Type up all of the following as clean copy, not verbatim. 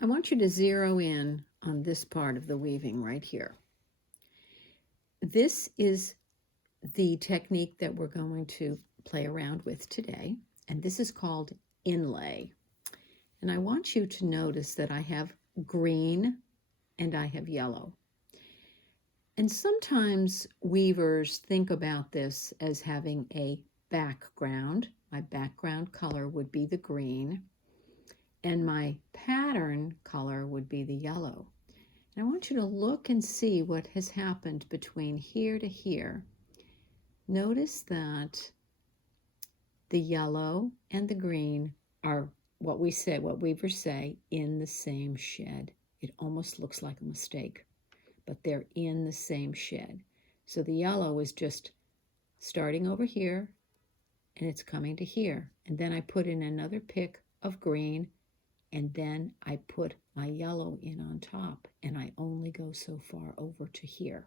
I want you to zero in on this part of the weaving right here. This is the technique that we're going to play around with today, and this is called inlay. And I want you to notice that I have green and I have yellow. And sometimes weavers think about this as having a background. My background color would be the green, and my pattern color would be the yellow. And I want you to look and see what has happened between here to here. Notice that the yellow and the green are what weavers say, in the same shed. It almost looks like a mistake, but they're in the same shed. So the yellow is just starting over here and it's coming to here. And then I put in another pick of green, and then I put my yellow in on top, and I only go so far over to here.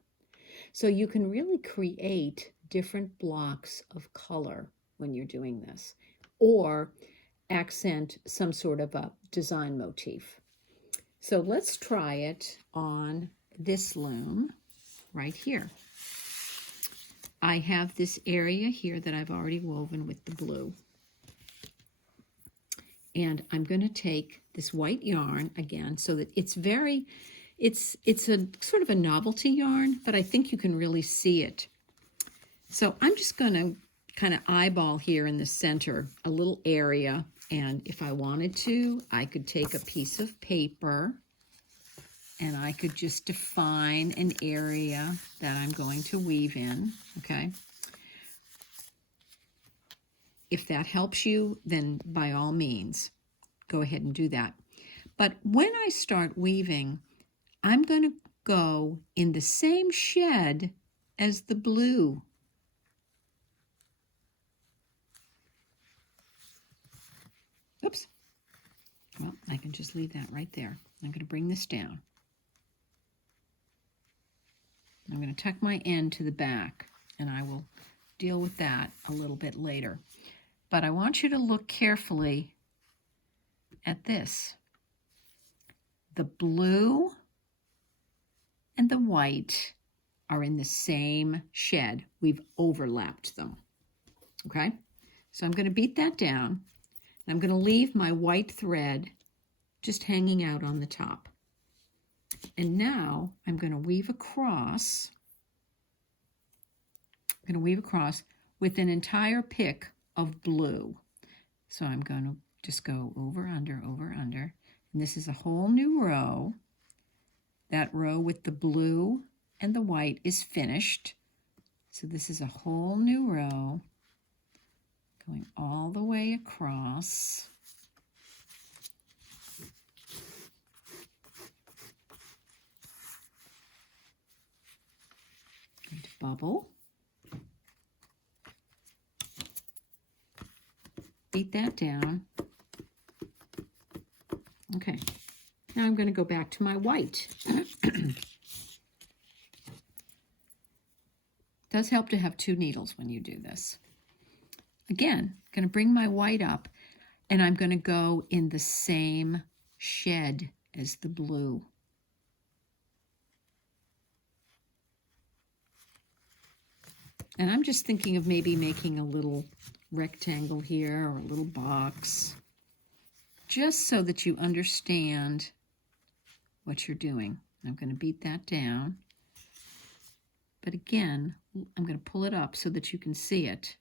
So you can really create different blocks of color when you're doing this, or accent some sort of a design motif. So let's try it on this loom right here. I have this area here that I've already woven with the blue. And I'm going to take this white yarn again, so that it's a sort of a novelty yarn, but I think you can really see it. So I'm just going to kind of eyeball here in the center a little area, and if I wanted to, I could take a piece of paper and I could just define an area that I'm going to weave in, okay? If that helps you, then by all means, go ahead and do that. But when I start weaving, I'm going to go in the same shed as the blue. Oops. Well, I can just leave that right there. I'm going to bring this down. I'm going to tuck my end to the back, and I will deal with that a little bit later. But I want you to look carefully at this. The blue and the white are in the same shed. We've overlapped them, okay? So I'm going to beat that down. I'm going to leave my white thread just hanging out on the top. And now I'm going to weave across. I'm going to weave across with an entire pick of blue. So I'm going to just go over, under, over, under. And this is a whole new row. That row with the blue and the white is finished. So this is a whole new row going all the way across. Going to bubble. Beat that down. Okay, now I'm going to go back to my white. Does help to have two needles when you do this. Again, I'm going to bring my white up, and I'm going to go in the same shed as the blue. And I'm just thinking of maybe making a little rectangle here or a little box, just so that you understand what you're doing. I'm going to beat that down. But again, I'm going to pull it up so that you can see it.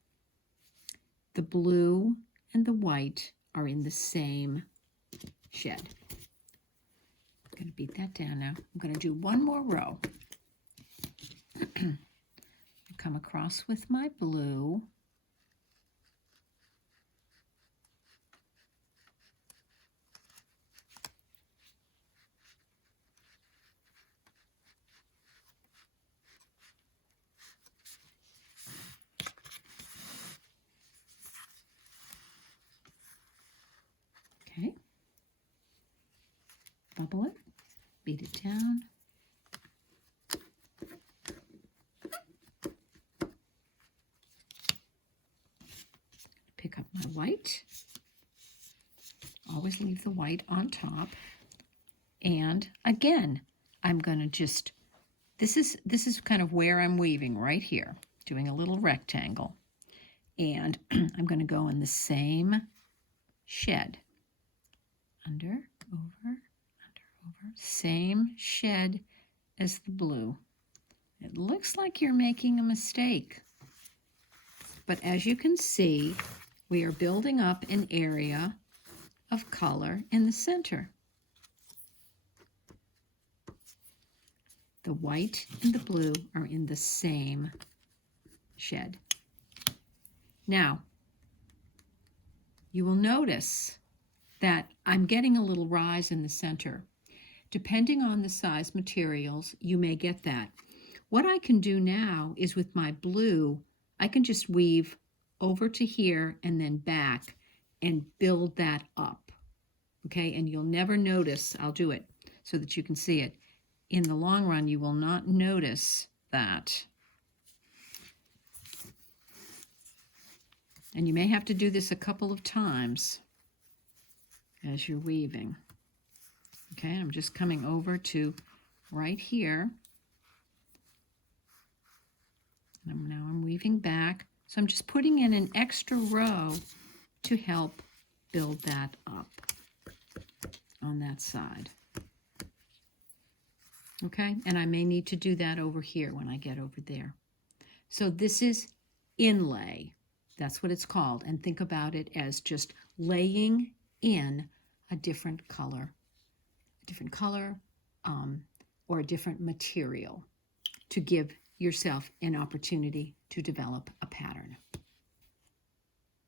The blue and the white are in the same shed. I'm going to beat that down now. I'm going to do one more row. Come across with my blue. Okay. Bubble it, beat it down. Pick up my white. Always leave the white on top. And again, I'm going to just, this is kind of where I'm weaving right here, doing a little rectangle. And I'm going to go in the same shed. Under, over, same shed as the blue. It looks like you're making a mistake. But as you can see, we are building up an area of color in the center. The white and the blue are in the same shed. Now, you will notice that I'm getting a little rise in the center. Depending on the size materials, you may get that. What I can do now is with my blue, I can just weave over to here and then back and build that up. Okay, and you'll never notice, I'll do it so that you can see it. In the long run, you will not notice that. And you may have to do this a couple of times as you're weaving. Okay, I'm just coming over to right here. And now I'm weaving back. So I'm just putting in an extra row to help build that up on that side. Okay, and I may need to do that over here when I get over there. So this is inlay. That's what it's called. And think about it as just laying in a different color or a different material to give yourself an opportunity to develop a pattern.